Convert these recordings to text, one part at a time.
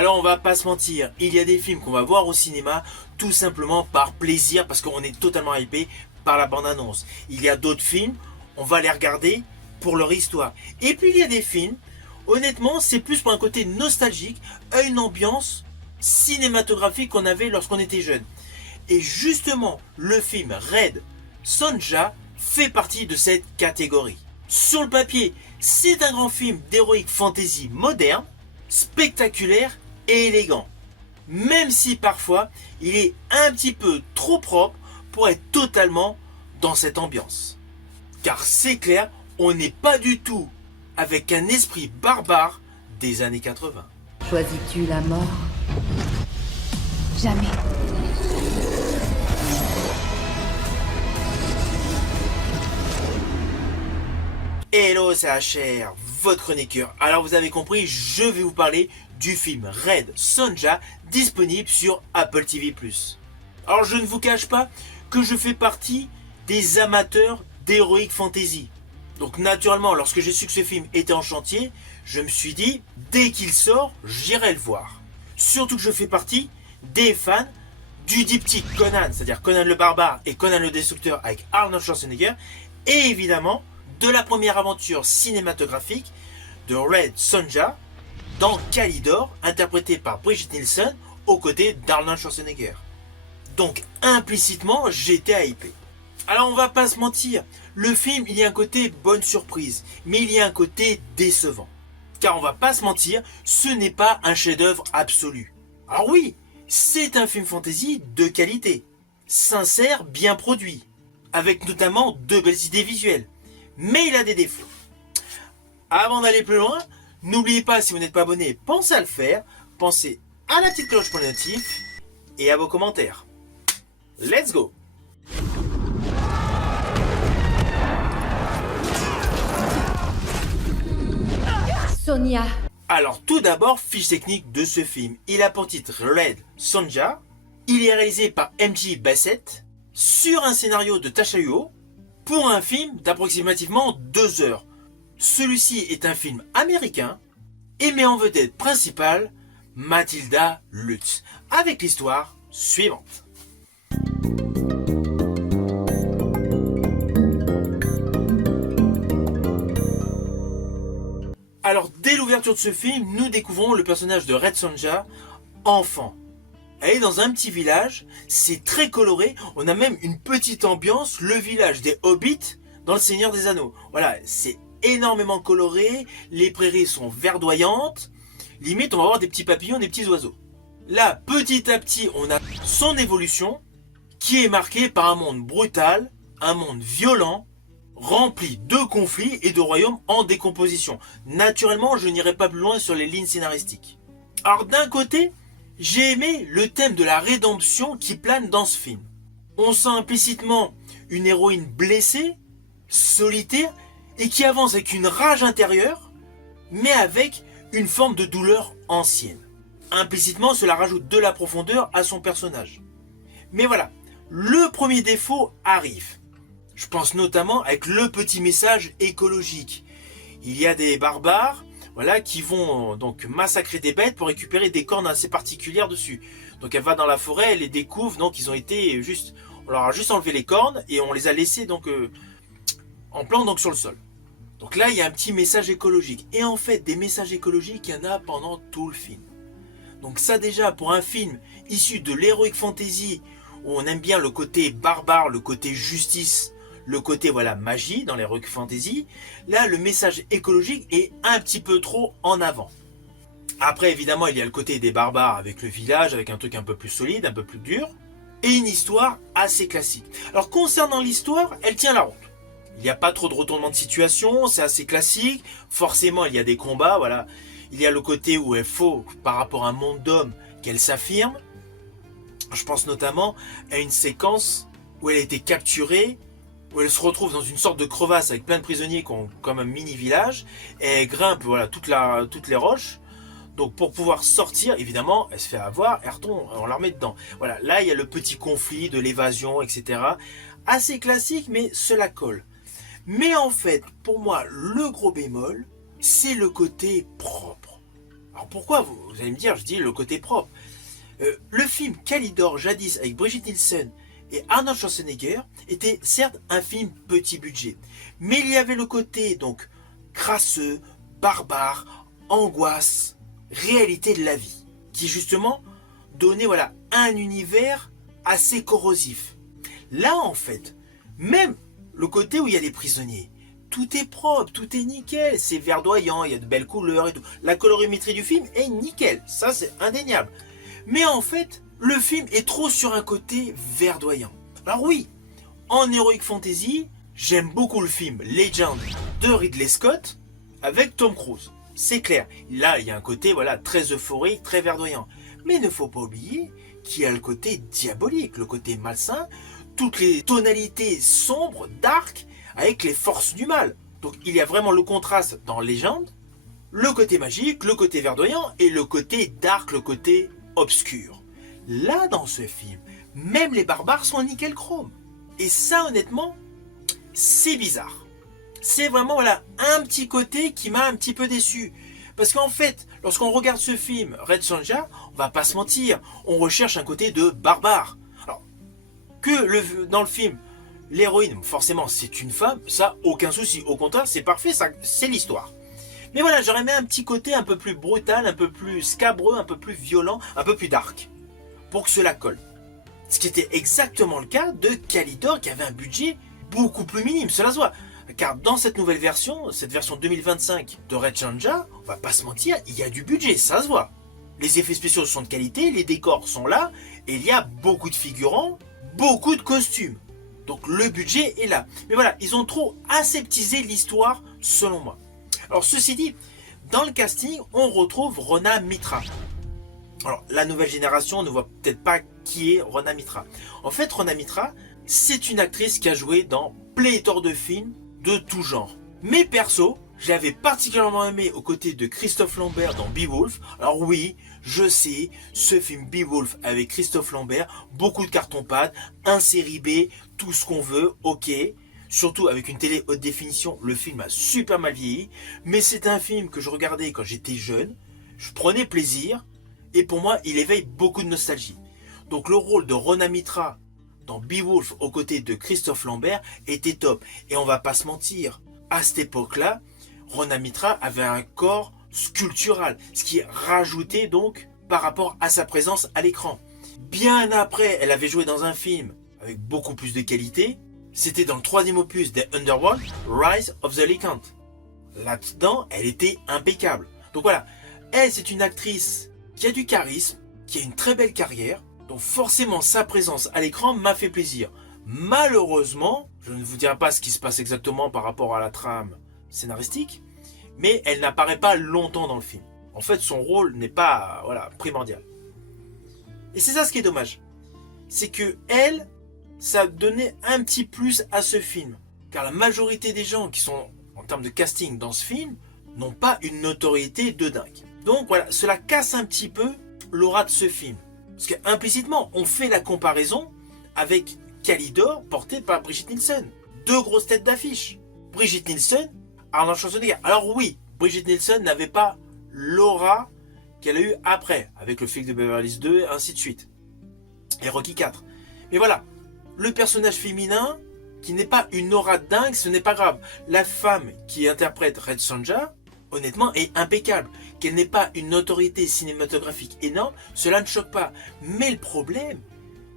Alors on va pas se mentir, il y a des films qu'on va voir au cinéma tout simplement par plaisir parce qu'on est totalement hypé par la bande-annonce. Il y a d'autres films, on va les regarder pour leur histoire. Et puis il y a des films, honnêtement c'est plus pour un côté nostalgique, à une ambiance cinématographique qu'on avait lorsqu'on était jeune. Et justement, le film Red Sonja fait partie de cette catégorie. Sur le papier, c'est un grand film d'heroic fantasy moderne, spectaculaire et élégant. Même si parfois, il est un petit peu trop propre pour être totalement dans cette ambiance. Car c'est clair, on n'est pas du tout avec un esprit barbare des années 80. Choisis-tu la mort? Jamais. Hello, c'est HR, votre chroniqueur. Alors vous avez compris, je vais vous parler du film Red Sonja, disponible sur Apple TV+. Alors je ne vous cache pas que je fais partie des amateurs d'Heroic Fantasy. Donc naturellement, lorsque j'ai su que ce film était en chantier, je me suis dit, dès qu'il sort, j'irai le voir. Surtout que je fais partie des fans du diptyque Conan, c'est-à-dire Conan le Barbare et Conan le Destructeur avec Arnold Schwarzenegger, et évidemment de la première aventure cinématographique de Red Sonja dans Calidor, interprété par Brigitte Nielsen aux côtés d'Arnold Schwarzenegger. Donc implicitement, j'étais hypé. Alors on va pas se mentir, le film il y a un côté bonne surprise, mais il y a un côté décevant. Car on va pas se mentir, ce n'est pas un chef-d'œuvre absolu. Alors oui, c'est un film fantasy de qualité, sincère, bien produit, avec notamment de belles idées visuelles. Mais il a des défauts. Avant d'aller plus loin, n'oubliez pas, si vous n'êtes pas abonné, pensez à le faire, pensez à la petite cloche pour les notifs et à vos commentaires. Let's go! Sonia. Alors tout d'abord, fiche technique de ce film. Il a pour titre Red Sonja. Il est réalisé par MJ Bassett sur un scénario de Tasha Yeo pour un film d'approximativement 2 heures. Celui-ci est un film américain et met en vedette principale Matilda Lutz avec l'histoire suivante. Alors dès l'ouverture de ce film, nous découvrons le personnage de Red Sonja, enfant. Elle est dans un petit village, c'est très coloré, on a même une petite ambiance, le village des Hobbits dans le Seigneur des Anneaux. Voilà, c'est énormément coloré, les prairies sont verdoyantes, limite on va avoir des petits papillons, des petits oiseaux. Là, petit à petit, on a son évolution qui est marquée par un monde brutal, un monde violent, rempli de conflits et de royaumes en décomposition. Naturellement, je n'irai pas plus loin sur les lignes scénaristiques. Alors d'un côté, j'ai aimé le thème de la rédemption qui plane dans ce film. On sent implicitement une héroïne blessée, solitaire, et qui avance avec une rage intérieure, mais avec une forme de douleur ancienne. Implicitement, cela rajoute de la profondeur à son personnage. Mais voilà, le premier défaut arrive. Je pense notamment avec le petit message écologique. Il y a des barbares, voilà, qui vont donc massacrer des bêtes pour récupérer des cornes assez particulières dessus. Donc elle va dans la forêt, elle les découvre, donc ils ont été juste, on leur a juste enlevé les cornes et on les a laissés donc en plan donc sur le sol. Donc là il y a un petit message écologique. Et en fait des messages écologiques il y en a pendant tout le film. Donc ça déjà pour un film issu de l'heroic fantasy où on aime bien le côté barbare, le côté justice, le côté voilà magie dans l'heroic fantasy, là le message écologique est un petit peu trop en avant. Après évidemment il y a le côté des barbares avec le village, avec un truc un peu plus solide, un peu plus dur, et une histoire assez classique. Alors concernant l'histoire, elle tient la route. Il n'y a pas trop de retournement de situation, c'est assez classique, forcément il y a des combats, voilà. Il y a le côté où il faut, par rapport à un monde d'hommes, qu'elle s'affirme. Je pense notamment à une séquence où elle a été capturée, où elle se retrouve dans une sorte de crevasse avec plein de prisonniers qui ont comme un mini village, et elle grimpe voilà, toutes les roches. Donc pour pouvoir sortir, évidemment, elle se fait avoir, elle retombe, on la remet dedans. Voilà, là il y a le petit conflit de l'évasion, etc. Assez classique, mais cela colle. Mais en fait, pour moi, le gros bémol, c'est le côté propre. Alors pourquoi vous allez me dire, je dis le côté propre. Le film Calidor, jadis avec Brigitte Nielsen et Arnold Schwarzenegger, était certes un film petit budget, mais il y avait le côté donc crasseux, barbare, angoisse, réalité de la vie, qui justement donnait voilà un univers assez corrosif. Là en fait, même le côté où il y a les prisonniers, tout est propre, tout est nickel, c'est verdoyant, il y a de belles couleurs et tout. La colorimétrie du film est nickel, ça c'est indéniable. Mais en fait, le film est trop sur un côté verdoyant. Alors oui, en Heroic Fantasy, j'aime beaucoup le film Legend de Ridley Scott avec Tom Cruise. C'est clair, là il y a un côté voilà très euphorique, très verdoyant. Mais il ne faut pas oublier qu'il y a le côté diabolique, le côté malsain, toutes les tonalités sombres, dark, avec les forces du mal. Donc il y a vraiment le contraste dans Legend, le côté magique, le côté verdoyant et le côté dark, le côté obscur. Là dans ce film, même les barbares sont en nickel chrome. Et ça honnêtement, c'est bizarre. C'est vraiment voilà un petit côté qui m'a un petit peu déçu. Parce qu'en fait, lorsqu'on regarde ce film Red Sonja, on va pas se mentir, on recherche un côté de barbare. Alors, dans le film, l'héroïne, forcément, c'est une femme, ça, aucun souci. Au contraire, c'est parfait, ça, c'est l'histoire. Mais voilà, j'aurais mis un petit côté un peu plus brutal, un peu plus scabreux, un peu plus violent, un peu plus dark, pour que cela colle. Ce qui était exactement le cas de Calidor, qui avait un budget beaucoup plus minime, cela se voit. Car dans cette nouvelle version, cette version 2025 de Red Sonja, on va pas se mentir, il y a du budget, ça se voit. Les effets spéciaux sont de qualité, les décors sont là, et il y a beaucoup de figurants, beaucoup de costumes. Donc le budget est là. Mais voilà, ils ont trop aseptisé l'histoire, selon moi. Alors ceci dit, dans le casting, on retrouve Rona Mitra. Alors la nouvelle génération ne voit peut-être pas qui est Rona Mitra. En fait, Rona Mitra, c'est une actrice qui a joué dans pléthore de films de tout genre. Mais perso, j'avais particulièrement aimé aux côtés de Christophe Lambert dans Beowulf. Alors oui, je sais, ce film Beowulf avec Christophe Lambert, beaucoup de carton-pâte, un série B, tout ce qu'on veut, ok. Surtout avec une télé haute définition, le film a super mal vieilli. Mais c'est un film que je regardais quand j'étais jeune, je prenais plaisir, et pour moi, il éveille beaucoup de nostalgie. Donc le rôle de Rona Mitra dans Beowulf aux côtés de Christophe Lambert était top. Et on va pas se mentir, à cette époque-là, Rona Mitra avait un corps sculptural, ce qui rajoutait donc par rapport à sa présence à l'écran. Bien après, elle avait joué dans un film avec beaucoup plus de qualité. C'était dans le 3e opus des Underworld, Rise of the Lycant. Là-dedans, elle était impeccable. Donc voilà, elle c'est une actrice qui a du charisme, qui a une très belle carrière, donc forcément sa présence à l'écran m'a fait plaisir. Malheureusement, je ne vous dirai pas ce qui se passe exactement par rapport à la trame scénaristique, mais elle n'apparaît pas longtemps dans le film. En fait, son rôle n'est pas primordial. Et c'est ça ce qui est dommage. C'est que elle, ça donnait un petit plus à ce film. Car la majorité des gens qui sont en termes de casting dans ce film n'ont pas une notoriété de dingue. Donc voilà, cela casse un petit peu l'aura de ce film. Parce qu'implicitement, on fait la comparaison avec Calidor porté par Brigitte Nielsen. Deux grosses têtes d'affiche. Brigitte Nielsen, Arnold Schwarzenegger. Alors oui, Brigitte Nielsen n'avait pas l'aura qu'elle a eu après, avec le flic de Beverly Hills 2, ainsi de suite. Et Rocky 4. Mais voilà, le personnage féminin, qui n'est pas une aura dingue, ce n'est pas grave. La femme qui interprète Red Sonja, honnêtement, est impeccable. Qu'elle n'ait pas une notoriété cinématographique énorme, cela ne choque pas. Mais le problème,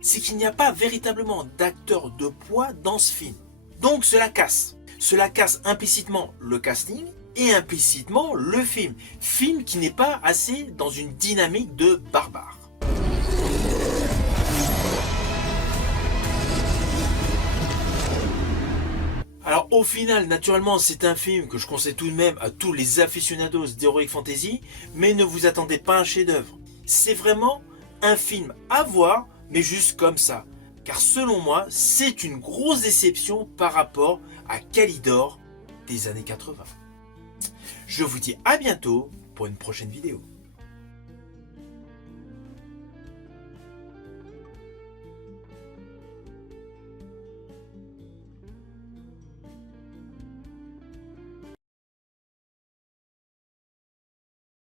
c'est qu'il n'y a pas véritablement d'acteur de poids dans ce film. Donc cela casse. Cela casse implicitement le casting et implicitement le film. Film qui n'est pas assez dans une dynamique de barbare. Alors au final, naturellement, c'est un film que je conseille tout de même à tous les aficionados d'Heroic Fantasy, mais ne vous attendez pas à un chef-d'œuvre. C'est vraiment un film à voir, mais juste comme ça. Car selon moi, c'est une grosse déception par rapport à Calidor des années 80. Je vous dis à bientôt pour une prochaine vidéo.